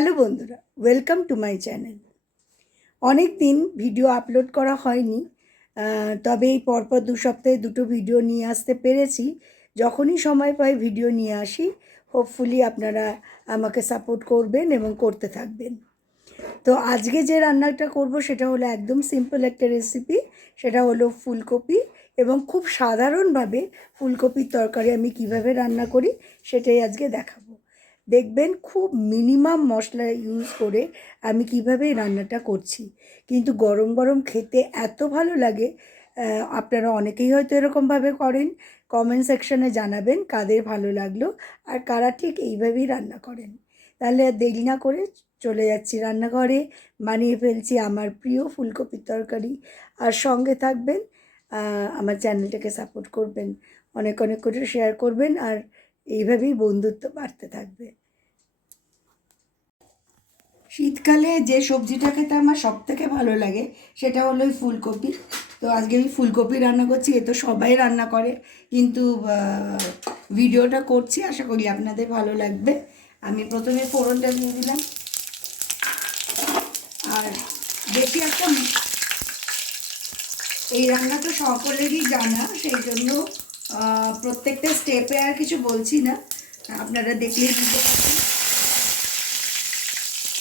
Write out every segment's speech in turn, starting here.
Hello বন্ধুরা, welcome to my channel. অনেক দিন ভিডিও আপলোড করা হয়নি, তবে এই পরপর 2 সপ্তাহে 2টো ভিডিও নিয়ে আসতে পেরেছি। যখনই সময় পাই ভিডিও নিয়ে আসি। হোপফুলি আপনারা আমাকে সাপোর্ট করবেন এবং করতে থাকবেন। তো আজকে যে রান্নাটা করব সেটা হলো একদম সিম্পল একটা রেসিপি। সেটা হলো ফুলকপি, এবং খুব সাধারণভাবে ফুলকপির তরকারি আমি কিভাবে রান্না করি সেটাই আজকে দেখাবো। দেখবেন খুব মিনিমাম মশলা ইউজ করে আমি কিভাবে এই রান্নাটা করছি, কিন্তু গরম গরম খেতে এত ভালো লাগে। আপনারা অনেকেই হয়তো এরকমভাবে করেন। কমেন্ট সেকশনে জানাবেন কাদের ভালো লাগলো আর কারা ঠিক এইভাবেই রান্না করেন। তাহলে আর দেরি না করে চলে যাচ্ছি রান্নাঘরে, বানিয়ে ফেলছি আমার প্রিয় ফুলকপির তরকারি। আর সঙ্গে থাকবেন, আমার চ্যানেলটাকে সাপোর্ট করবেন, অনেক অনেক করে শেয়ার করবেন, আর এইভাবেই বন্ধুত্ব বাড়তে থাকবে। শীতকালে যে সবজিটা খেতে আমার সবথেকে ভালো লাগে সেটা হলো ওই ফুলকপি। তো আজকে আমি ফুলকপি রান্না করছি। এ তো সবাই রান্না করে, কিন্তু ভিডিওটা করছি, আশা করি আপনাদের ভালো লাগবে। আমি প্রথমে ফোড়নটা দিয়ে দিলাম। আর বেশি একটা, এই রান্না তো সকলেরই জানা, সেই জন্য প্রত্যেকটা স্টেপে আর কিছু বলছি না, আপনারা দেখলেই বুঝতে পারছেন।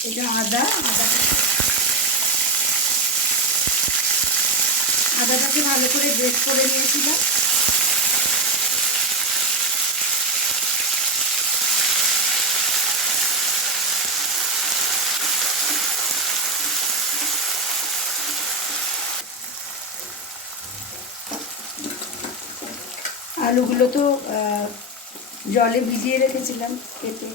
এটা আদাটাকে ভালো করে গ্রেট করে নিয়েছিলাম। আলুগুলো তো জলে ভিজিয়ে রেখেছিলাম কেটে।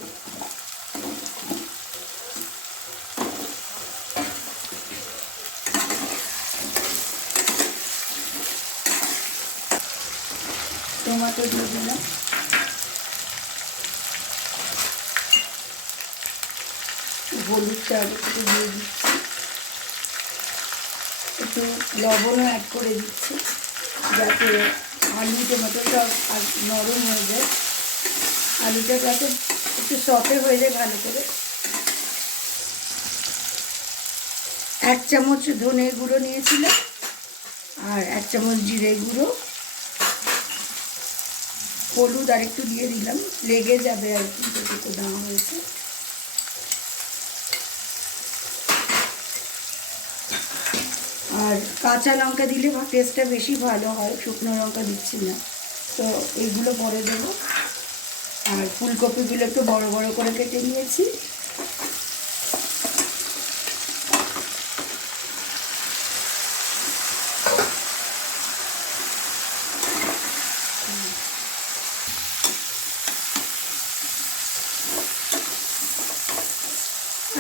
টমেটো দিয়ে দিলাম। হলুদটা আগে থেকে দিয়ে দিচ্ছি, একটু লবণও অ্যাড করে দিচ্ছি যাতে আলু টমেটোটা নরম হয়ে যায়, আলুটা যাতে একটু সফট হয়ে যায় ভালো করে। 1 চামচ ধনে গুঁড়ো নিয়েছিলাম আর 1 চামচ জিরে গুঁড়ো, হলুদ আর একটু দিয়ে দিলাম, লেগে যাবে আর কি যেটুকু দেওয়া হয়েছে। আর কাঁচা লঙ্কা দিলে টেস্টটা বেশি ভালো হয়, শুকনো লঙ্কা দিচ্ছি না। তো এইগুলো পরে দেবো। আর ফুলকপিগুলো একটু বড় বড় করে কেটে নিয়েছি।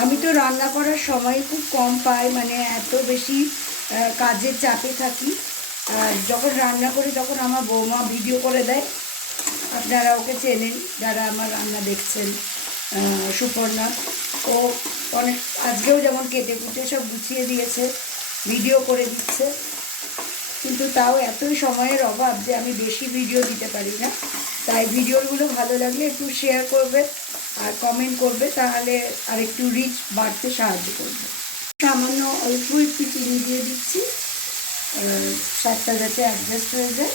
আমি তো রান্না করার সময় খুব কম পাই, মানে এত বেশি কাজের চাপে থাকি। যখন রান্না করি তখন আমার বৌমা ভিডিও করে দেয়, আপনারা ওকে চেনেন যারা আমার রান্না দেখছেন, সুপর্ণা। ও অনেক, আজকেও যেমন কেটে কুটে সব গুছিয়ে দিয়েছে, ভিডিও করে দিচ্ছে, কিন্তু তাও এতই সময়ের অভাব যে আমি বেশি ভিডিও দিতে পারি না। তাই ভিডিওগুলো ভালো লাগলে একটু শেয়ার করবে আর কমেন্ট করবে, তাহলে আর একটু রিচ বাড়তে সাহায্য করবে। সামান্য অল্প একটু চিনি দিয়ে দিচ্ছি, স্বাদটা যাতে অ্যাডজাস্ট হয়ে যায়।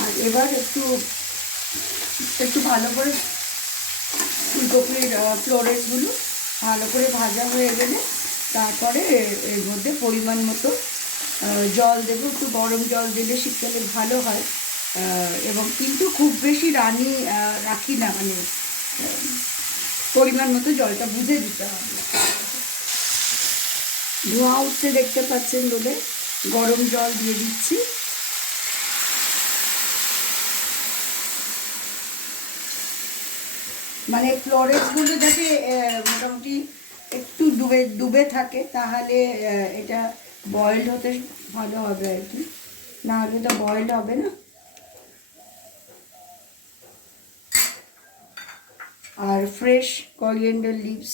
আর এবার একটু একটু ভালো করে ফুলকপির ফ্লোরেটসগুলো ভালো করে ভাজা হয়ে গেলে তারপরে এর মধ্যে পরিমাণ মতো জল দেবো। একটু গরম জল দিলে শীতকালে ভালো হয়, এবং কিন্তু খুব বেশি রাখি না, মানে পরিমাণ মতো জলটা বুঝে দিতে হবে। ধোঁয়া উঠতে দেখতে পাচ্ছেন বলে গরম জল দিয়ে দিচ্ছি। মানে ফ্লোরেটসগুলো যাতে মোটামুটি একটু ডুবে ডুবে থাকে, তাহলে এটা বয়েলড হতে ভালো হবে আর কি, না হলে তো বয়েলড হবে না। আর ফ্রেশ করিয়েন্ডার লিভস,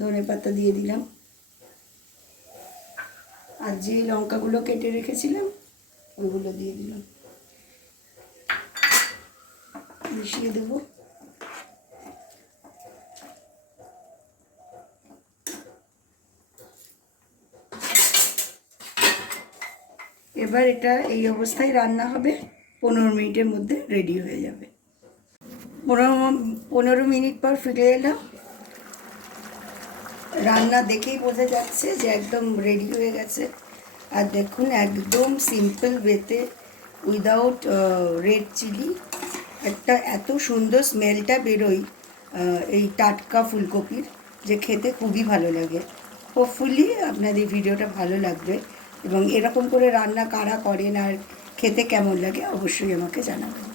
ধনে পাতা দিয়ে দিলাম। আর যে লঙ্কাগুলো কেটে রেখেছিলাম ওগুলো দিয়ে দিলাম, মিশিয়ে দেবো। এবার এটা এই অবস্থায় রান্না হবে, 15 মিনিটের মধ্যে রেডি হয়ে যাবে। 15 মিনিট পর ফিরে এলাম। রান্না দেখেই বোঝা যাচ্ছে যে একদম রেডি হয়ে গেছে। আর দেখুন একদম সিম্পল ওয়েতে, উইদাউট রেড চিলি, একটা এত সুন্দর স্মেলটা বেরোয় এই টাটকা ফুলকপির, যে খেতে খুবই ভালো লাগে। হোপফুলি আপনাদের ভিডিওটা ভালো লাগবে, এবং এরকম করে রান্না কারা করেন আর খেতে কেমন লাগে অবশ্যই আমাকে জানাবেন।